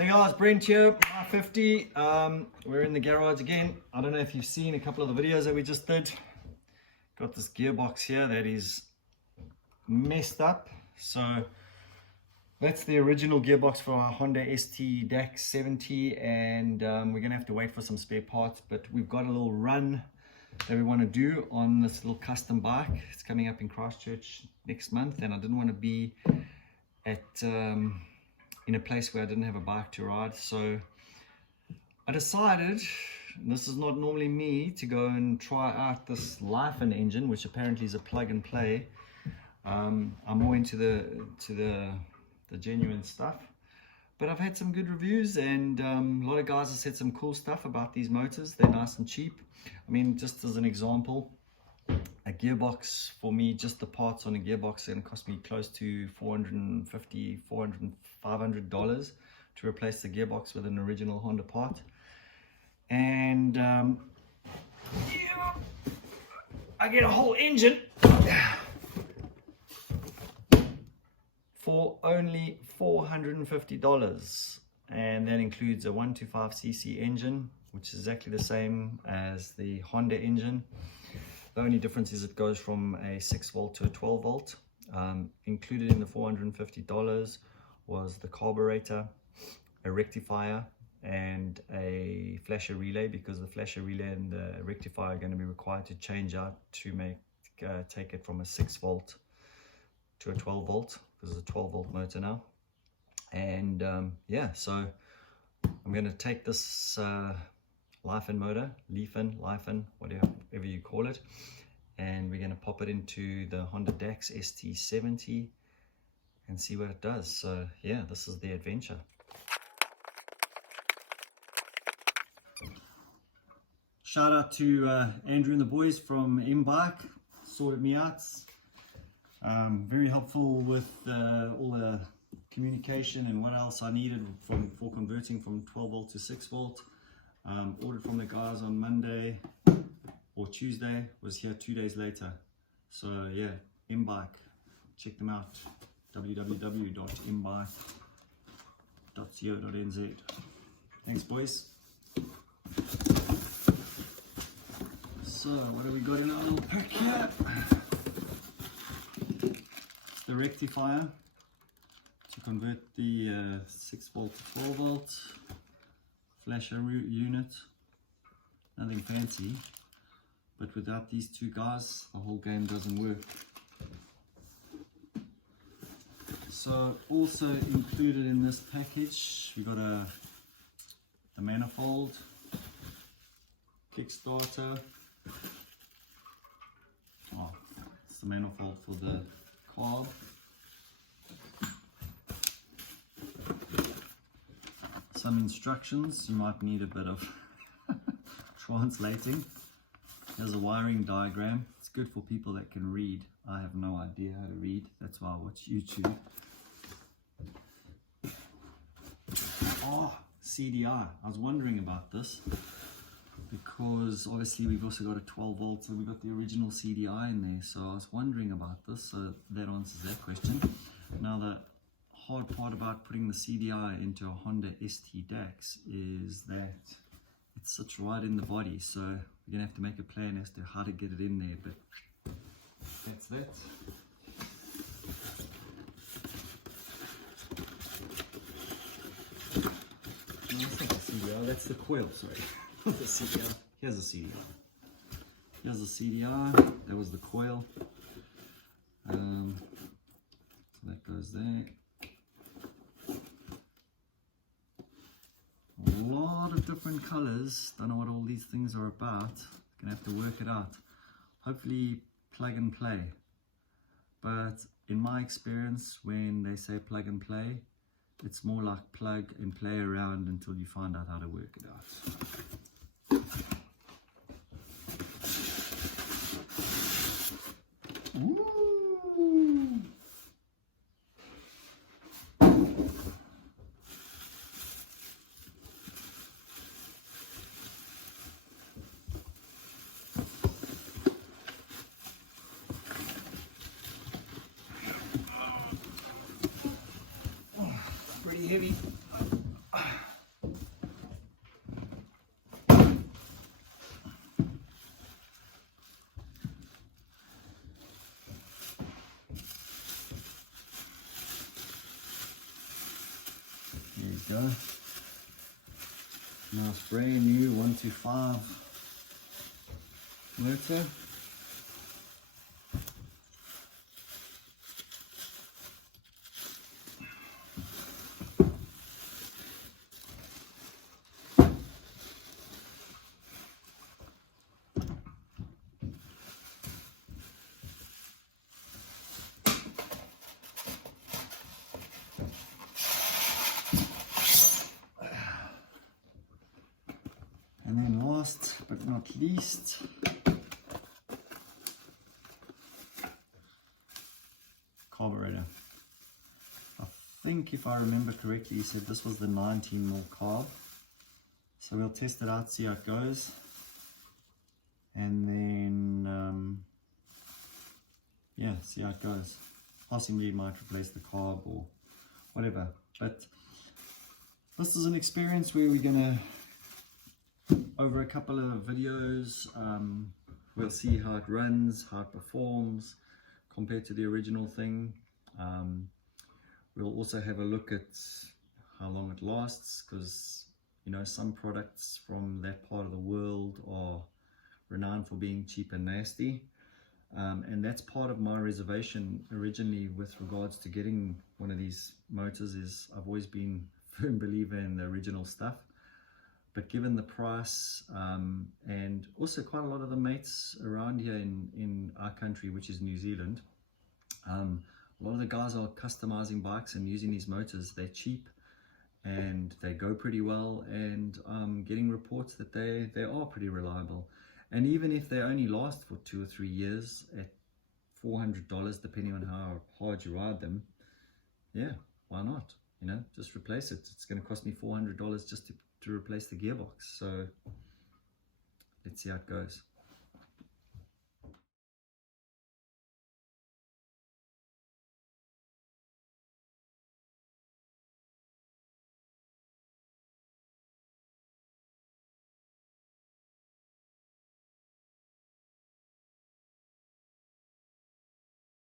Hey guys, Brent here, 50. We're in the garage again. I don't know if you've seen a couple of the videos that we just did. Got this gearbox here that is messed up. So that's the original gearbox for our Honda ST DAX 70, and we're gonna have to wait for some spare parts, but we've got a little run that we want to do on this little custom bike. It's coming up in Christchurch next month, and I didn't want to be at in a place where I didn't have a bike to ride, so I decided, and this is not normally me, to go and try out this Lifan engine, which apparently is a plug and play. I'm more into the genuine stuff, but I've had some good reviews, and a lot of guys have said some cool stuff about these motors. They're nice and cheap. I mean, just as an example, a gearbox for me, just the parts on a gearbox, are going to cost me close to $450, $500 to replace the gearbox with an original Honda part. And I get a whole engine for only $450, and that includes a 125cc engine, which is exactly the same as the Honda engine. The only difference is it goes from a 6 volt to a 12 volt. Included in the $450 was the carburetor, a rectifier, and a flasher relay, because the flasher relay and the rectifier are going to be required to change out to take it from a 6 volt to a 12 volt, because it's a 12 volt motor now. And yeah, so I'm going to take this Lifan motor, Lifan, whatever you call it, and we're going to pop it into the Honda DAX ST70 and see what it does. So yeah, this is the adventure. Shout out to Andrew and the boys from Unpacking, sorted me out. Very helpful with all the communication and what else I needed for converting from 12 volt to 6 volt. Ordered from the guys on Monday or Tuesday, was here 2 days later. So yeah, Unpacking, check them out, www.unpacking.co.nz. Thanks boys. So what have we got in our little pack here? It's the rectifier to convert the 6 volt to 12 volt. Flasher unit, nothing fancy, but without these two guys the whole game doesn't work. So also included in this package we got the manifold, Kickstarter. Oh, it's the manifold for the carb. Some instructions, you might need a bit of translating. There's a wiring diagram. It's good for people that can read. I have no idea how to read, that's why I watch YouTube. Oh, CDI. I was wondering about this, because obviously we've also got a 12 volt, so we've got the original CDI in there. So I was wondering about this, so that answers that question. Now the hard part about putting the CDI into a Honda ST DAX is that it sits right in the body, so we're gonna have to make a plan as to how to get it in there, but that's that. No, that's not the CDI, that's the coil, sorry. The CDI. Here's the CDI. Here's the CDI, that was the coil. So that goes there. A lot of different colors. Don't know what all these things are about. Gonna have to work it out. Hopefully plug and play. But in my experience, when they say plug and play, it's more like plug and play around until you find out how to work it out. Ooh. Pretty heavy. go. Nice brand new 125 motor. And then last but not least, carburetor. I think if I remember correctly, you said this was the 19mm carb. So we'll test it out, see how it goes. And then, yeah, see how it goes. Possibly might replace the carb or whatever. But this is an experience where we're gonna, over a couple of videos, we'll see how it runs, how it performs compared to the original thing. We'll also have a look at how long it lasts, because you know, some products from that part of the world are renowned for being cheap and nasty, and that's part of my reservation originally with regards to getting one of these motors. Is I've always been a firm believer in the original stuff. But given the price, and also quite a lot of the mates around here in our country, which is New Zealand, a lot of the guys are customizing bikes and using these motors. They're cheap and they go pretty well, and getting reports that they are pretty reliable. And even if they only last for 2 or 3 years at $400, depending on how hard you ride them, yeah, why not? You know, just replace it. It's going to cost me $400 just to replace the gearbox. So let's see how it goes.